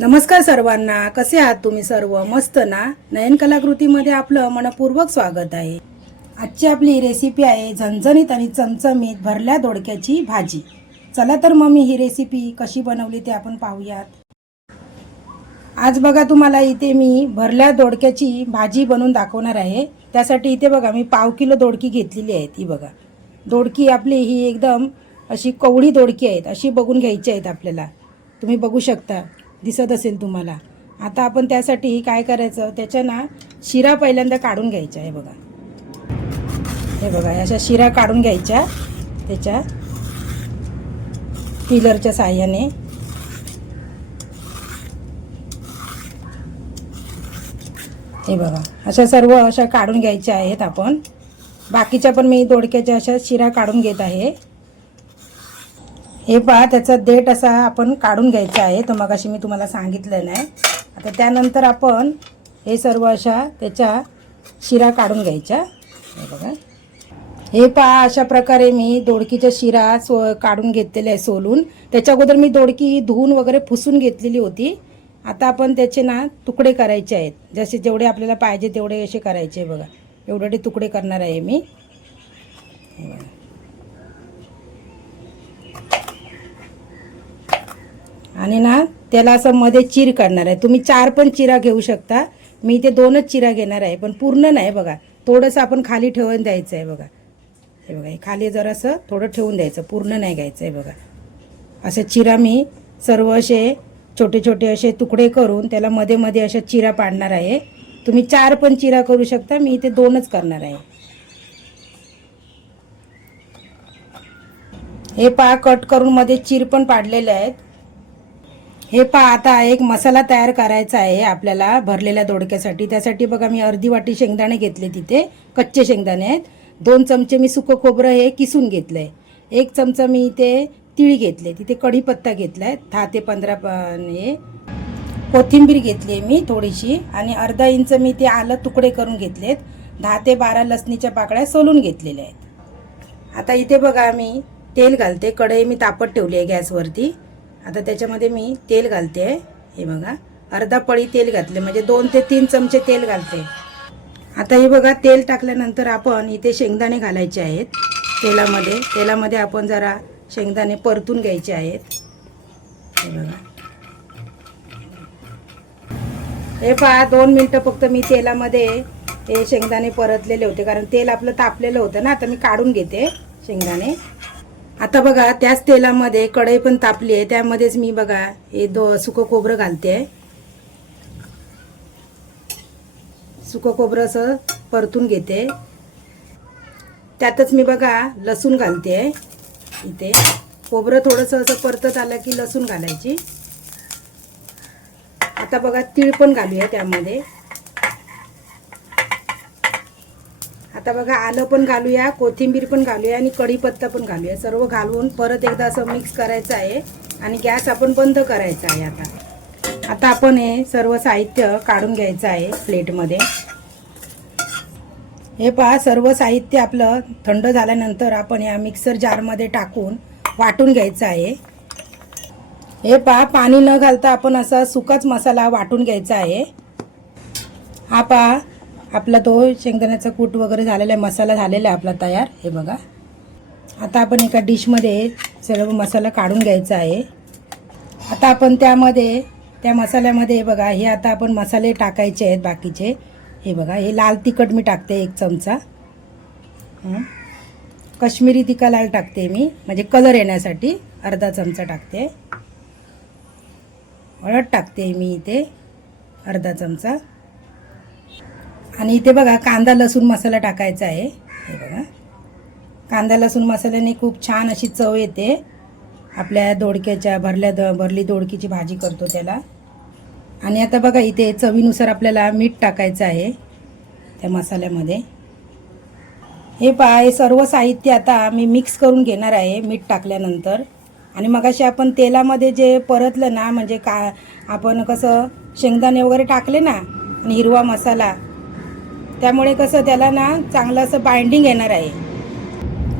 नमस्कार सर्वांना कसे आहात तुम्ही सर्व? मस्त ना? नयन कलाकृतीमध्ये आपलं मनपूर्वक स्वागत आहे. आजची आपली रेसिपी आहे झणझणीत आणि चमचमीत भरल्या दोडक्याची भाजी. चला तर मग मी ही रेसिपी कशी बनवली ते आपण पाहूयात. आज बघा तुम्हाला इथे मी भरल्या दोडक्याची भाजी बनवून दाखवणार आहे. त्यासाठी इथे बघा मी पाव किलो दोडकी घेतलेली आहे ही बघा. दोडकी आपली ही एकदम अशी कवळी दोडकी आहेत अशी बघून घ्यायची आहेत आपल्याला. तुम्ही बघू शकता. दिसत असेल तुम्हाला. आता आपण त्यासाठी काय करायचं? त्याच्या ना शिरा पहिल्यांदा काढून घ्यायच्या हे बघा. हे बघा अशा शिरा काढून घ्यायच्या त्याच्या पिलरच्या साह्याने. हे बघा अशा सर्व अशा काढून घ्यायच्या आहेत आपण. बाकीच्या पण मी दोडक्याच्या अशा शिरा काढून घेत आहे. हे पहा त्याचा देठ असा आपण काढून घ्यायचा आहे. तो मगाशी मी तुम्हाला सांगितलं नाही. आता त्यानंतर आपण हे सर्व अशा त्याच्या शिरा काढून घ्यायच्या. हे बघा. हे पहा अशा प्रकारे मी दोडकीच्या शिरा सो काढून घेतलेल्या आहे सोलून. त्याच्या अगोदर मी दोडकी धुवून वगैरे फुसून घेतलेली होती. आता आपण त्याचे ना तुकडे करायचे आहेत. जसे जेवढे आपल्याला पाहिजे तेवढे असे करायचे बघा. एवढे तुकडे करणार आहे मी. हे बघा. आणि ना त्याला असं मध्ये चीर करणार आहे. तुम्ही चार पण चिरा घेऊ शकता. मी इथे दोनच चिरा घेणार आहे पण पूर्ण नाही बघा. थोडंसं आपण खाली ठेवून द्यायचं आहे बघा. हे बघा हे खाली जरासं थोडं ठेवून द्यायचं पूर्ण नाही घ्यायचं आहे बघा. असं चिरा मी सर्व असे छोटे छोटे असे तुकडे करून त्याला मध्ये मध्ये अशा चिरा पाडणार आहे. तुम्ही चार पण चिरा करू शकता मी इथे दोनच करणार आहे. हे पा कट करून मध्ये चीर पण पाडलेले आहेत. हे पहा आता एक मसाला तयार करायचा आहे आपल्याला भरलेल्या दोडक्यासाठी. त्यासाठी बघा मी अर्धी वाटी शेंगदाणे घेतले तिथे. कच्चे शेंगदाणे आहेत. दोन चमचे मी सुकं खोबरं हे किसून घेतलं आहे एक चमचा मी इथे तिळ घेतले तिथे कढीपत्ता घेतला आहे दहा ते पंधरा प हे कोथिंबीर घेतली आहे मी थोडीशी. आणि अर्धा इंच मी ते आलं तुकडे करून घेतलेत. दहा ते बारा लसणीच्या पाकळ्या सोलून घेतलेल्या आहेत. आता इथे बघा मी तेल घालते. कढई मी तापत ठेवली आहे गॅसवरती. आता त्याच्यामध्ये मी तेल घालते. हे बघा. अर्धा पळी तेल घातले. म्हणजे दोन ते तीन चमचे तेल घालते. आता हे बघा तेल टाकल्यानंतर आपण इथे शेंगदाणे घालायचे आहेत. तेलामध्ये. तेलामध्ये आपण जरा शेंगदाणे परतून घ्यायचे आहेत. हे बघा. हे पहा दोन मिनटं फक्त मी तेलामध्ये हे शेंगदाणे परतलेले होते. कारण तेल आपलं तापलेलं होतं ना. आता मी काढून घेते शेंगदाणे. आता बघा त्याच तेलामध्ये कढई पण तापली आहे. त्यामध्येच मी बघा हे दो सुकं खोबरं घालते. सुकं खोबरं असं परतून घेते. त्यातच मी बघा लसूण घालते. इथे खोबरं थोडंसं असं परतत आलं की लसूण घालायची. आता बघा तीळ पण घालूया त्यामध्ये. आता बघा आलं पण घालूया कोथिंबीर पण घालूया आणि कढीपत्ता पण घालूया. सर्व घालून परत एकदा असं मिक्स करायचं आहे आणि गॅस आपण बंद करायचा आहे आता. आता आपण हे सर्व साहित्य काढून घ्यायचं आहे प्लेटमध्ये. हे पहा सर्व साहित्य आपलं थंड झाल्यानंतर आपण या मिक्सर जारमध्ये टाकून वाटून घ्यायचं आहे. हे पहा पाणी न घालता आपण असा सुकाच मसाला वाटून घ्यायचा आहे. हा पहा आपला तो शेंगदाण्याचा कूट वगैरे झालेला आहे मसाला झालेला आहे आपला तयार. हे बघा. आता आपण एका डिशमध्ये सर्व मसाला काढून घ्यायचा आहे. आता आपण त्यामध्ये त्या मसाल्यामध्ये हे बघा हे आता आपण मसाले टाकायचे आहेत बाकीचे. हे बघा हे लाल तिखट मी टाकते एक चमचा. कश्मीरी तिखा लाल टाकते मी. म्हणजे कलर येण्यासाठी अर्धा चमचा टाकते. हळद टाकते मी इथे अर्धा चमचा. आणि इथे बघा कांदा लसूण मसाला टाकायचा आहे. हे बघा. कांदा लसूण मसाल्याने खूप छान अशी चव येते. आपल्या दोडक्याच्या भरल्या द भरली दोडकीची भाजी करतो त्याला. आणि आता बघा इथे चवीनुसार आपल्याला मीठ टाकायचं आहे त्या मसाल्यामध्ये. हे पहा हे सर्व साहित्य आता मी मिक्स करून घेणार आहे मीठ टाकल्यानंतर. आणि मगाशी आपण तेलामध्ये जे परतलं ना म्हणजे का आपण कसं शेंगदाणे वगैरे टाकले ना आणि हिरवा मसाला त्यामुळे कसं त्याला ना चांगलं असं बाइंडिंग येणार आहे.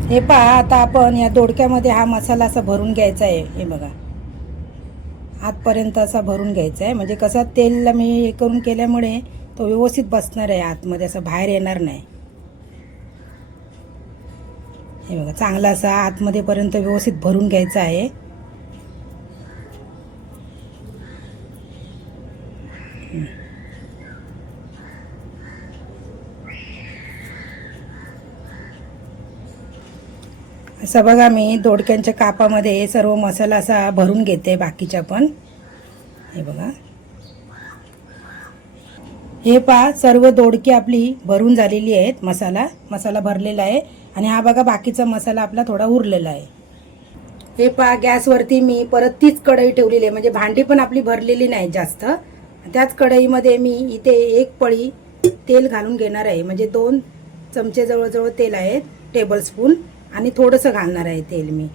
हे पहा आता आपण या दोडक्यामध्ये हा मसाला असा भरून घ्यायचा आहे. हे बघा. आतपर्यंत असा भरून घ्यायचा आहे. म्हणजे कसं तेलला मी हे करून केल्यामुळे तो व्यवस्थित बसणार आहे आतमध्ये असं बाहेर येणार नाही. हे बघा चांगला असा आतमध्येपर्यंत व्यवस्थित भरून घ्यायचा आहे. असं बघा मी दोडक्यांच्या कापामध्ये सर्व मसाला असा भरून घेते बाकीच्या पण. हे बघा. हे पहा सर्व दोडकी आपली भरून झालेली आहेत मसाला. मसाला भरलेला आहे. आणि हा बघा बाकीचा मसाला आपला थोडा उरलेला आहे. हे पहा गॅसवरती मी परत तीच कढई ठेवलेली आहे. म्हणजे भांडी पण आपली भरलेली नाही जास्त. त्याच कढईमध्ये मी इथे एक पळी तेल घालून घेणार आहे. म्हणजे दोन चमचे जवळजवळ तेल आहेत टेबल स्पून. आणि थोडंसं घालणार आहे तेल मी.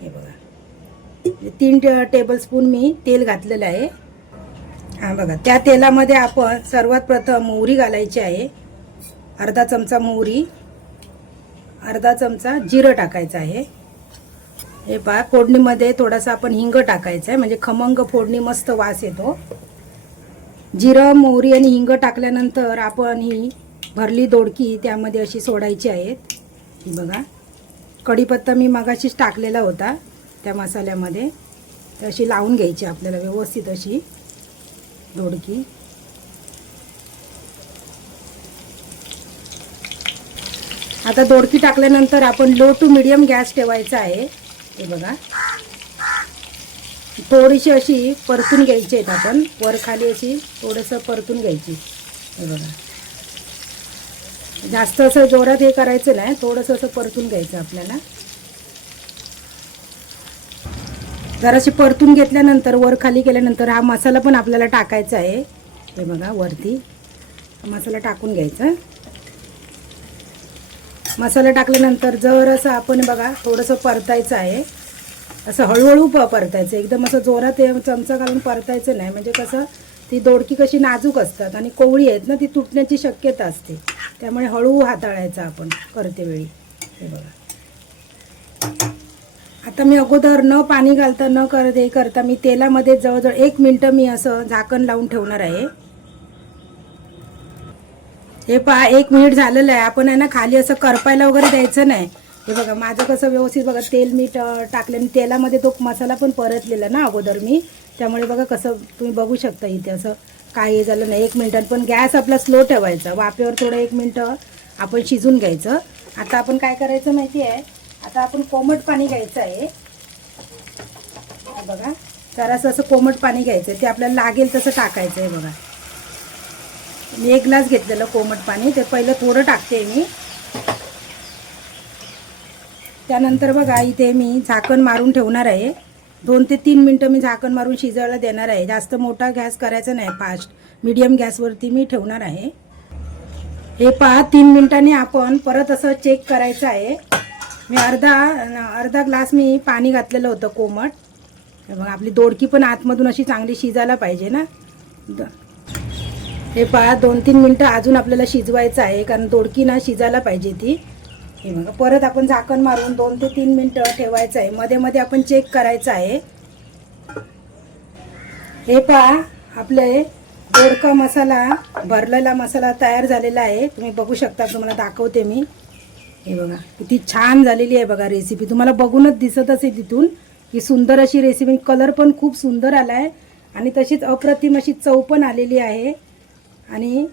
हे बघा. म्हणजे तीन टेबलस्पून मी तेल घातलेलं आहे. हां बघा त्या तेलामध्ये आपण सर्वात प्रथम मोहरी घालायची आहे. अर्धा चमचा मोहरी अर्धा चमचा जिरं टाकायचं आहे. हे पहा फोडणीमध्ये थोडासा आपण हिंग टाकायचं आहे. म्हणजे खमंग फोडणी मस्त वास येतो. जिरं मोहरी आणि हिंग टाकल्यानंतर आपण ही भरली दोडकी त्यामध्ये अशी सोडायची आहेत. ही बघा. कढीपत्ता मी मगाशीच टाकलेला होता त्या मसाल्यामध्ये. तर अशी लावून घ्यायची आपल्याला व्यवस्थित अशी दोडकी. आता दोडकी टाकल्यानंतर आपण लो टू मिडियम गॅस ठेवायचा आहे. हे बघा. थोडीशी अशी परतून घ्यायची आहेत आपण. वर खाली अशी थोडंसं परतून घ्यायची. हे बघा. जास्त असं जोरात हे करायचं नाही थोडंसं असं परतून घ्यायचं आपल्याला. जराशी परतून घेतल्यानंतर वर खाली केल्यानंतर हा मसाला पण आपल्याला टाकायचा आहे. हे बघा वरती. मसाला टाकून घ्यायचा. मसाला टाकल्यानंतर जर असं आपण बघा थोडंसं परतायचं आहे. असं हळूहळू प परतायचं. एकदम असं जोरात हे चमचा घालून परतायचं नाही. म्हणजे कसं ती दोडकी कशी नाजूक असतात आणि कोवळी आहेत ना ती तुटण्याची शक्यता असते. त्यामुळे हळू हाताळायचं आपण करते वेळी. हे बघा. आता मी अगोदर न पाणी घालता न करत हे करता मी तेलामध्ये जवळजवळ एक मिनटं मी असं झाकण लावून ठेवणार आहे. हे पहा एक मिनिट झालेलं आहे. आपण आहे ना खाली असं करपायला वगैरे द्यायचं नाही. हे बघा माझं कसं व्यवस्थित बघा तेल मी टाकलं आणि तेलामध्ये तो मसाला पण परतलेला ना अगोदर मी. त्यामुळे बघा कसं तुम्ही बघू शकता इथे असं काही झालं नाही. एक मिनटं. पण गॅस आपला स्लो ठेवायचा. वाफेवर थोडं एक मिनटं आपण शिजून घ्यायचं. आता आपण काय करायचं माहिती आहे? आता आपण कोमट पाणी घ्यायचं आहे. बघा. जरासं असं कोमट पाणी घ्यायचं ते आपल्याला लागेल तसं टाकायचं आहे बघा. मी एक ग्लास घेतलेलं कोमट पाणी. ते पहिलं थोडं टाकते मी. त्यानंतर बघा इथे मी झाकण मारून ठेवणार आहे. दोन ते तीन मिनटं मी झाकण मारून शिजायला देणार आहे. जास्त मोठा गॅस करायचा नाही फास्ट. मीडियम गॅसवरती मी ठेवणार आहे. हे पहा तीन मिनटांनी आपण परत असं चेक करायचं आहे. मी अर्धा अर्धा ग्लास मी पाणी घातलेलं होतं कोमट. मग आपली दोडकी पण आतमधून अशी चांगली शिजायला पाहिजे ना. द- हे पहा दोन तीन मिनटं अजून आपल्याला शिजवायचं आहे कारण दोडकी ना शिजायला पाहिजे ती. हे बघा परत आपण झाकण मारून दोन ते तीन मिनटं ठेवायचं आहे. मध्ये मध्ये आपण चेक करायचं आहे. हे पहा आपले दोडका मसाला भरलेला मसाला तयार झालेला आहे. तुम्ही बघू शकता तुम्हाला दाखवते मी. हे बघा किती छान झालेली आहे बघा रेसिपी तुम्हाला बघूनच दिसत असेल तिथून की सुंदर अशी रेसिपी कलर पण खूप सुंदर आला आहे आणि तशीच अप्रतिम अशी चव पण आलेली आहे. आणि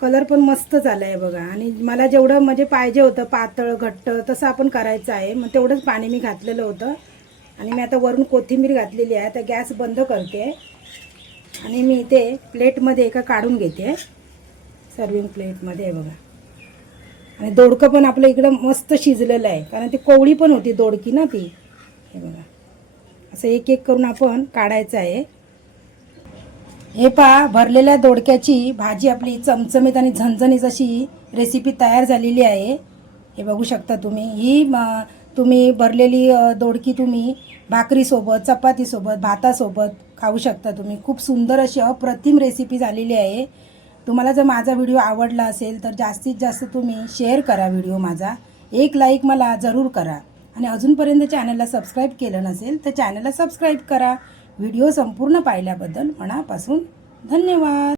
कलर पण मस्तच आला आहे बघा. आणि मला जेवढं म्हणजे पाहिजे होतं पातळ घट्ट तसं आपण करायचं आहे. मग तेवढंच पाणी मी घातलेलं होतं. आणि मी आता वरून कोथिंबीर घातलेली आहे. आता गॅस बंद करते. आणि मी इथे प्लेटमध्ये एका काढून घेते. सर्विंग प्लेटमध्ये आहे बघा. आणि दोडकं पण आपलं इकडं मस्त शिजलेलं आहे. कारण ती कोवळी पण होती दोडकी ना ती. हे बघा. असं एक एक करून आपण काढायचं आहे. हे पहा भरलेल्या दोडक्याची भाजी आपली चमचमीत आणि झणझणीत अशी रेसिपी तयार झालेली आहे. हे बघू शकता तुम्ही. ही तुम्ही भरलेली दोडकी तुम्ही भाकरीसोबत चपातीसोबत भातासोबत खाऊ शकता तुम्ही. खूप सुंदर अशी अप्रतिम रेसिपी झालेली आहे. तुम्हाला जर माझा व्हिडिओ आवडला असेल तर जास्तीत जास्त तुम्ही शेअर करा व्हिडिओ माझा. एक लाईक मला जरूर करा. आणि अजूनपर्यंत चॅनलला सबस्क्राईब केलं नसेल तर चॅनलला सबस्क्राईब करा. व्हिडिओ संपूर्ण पाहिल्याबद्दल मनापासून धन्यवाद.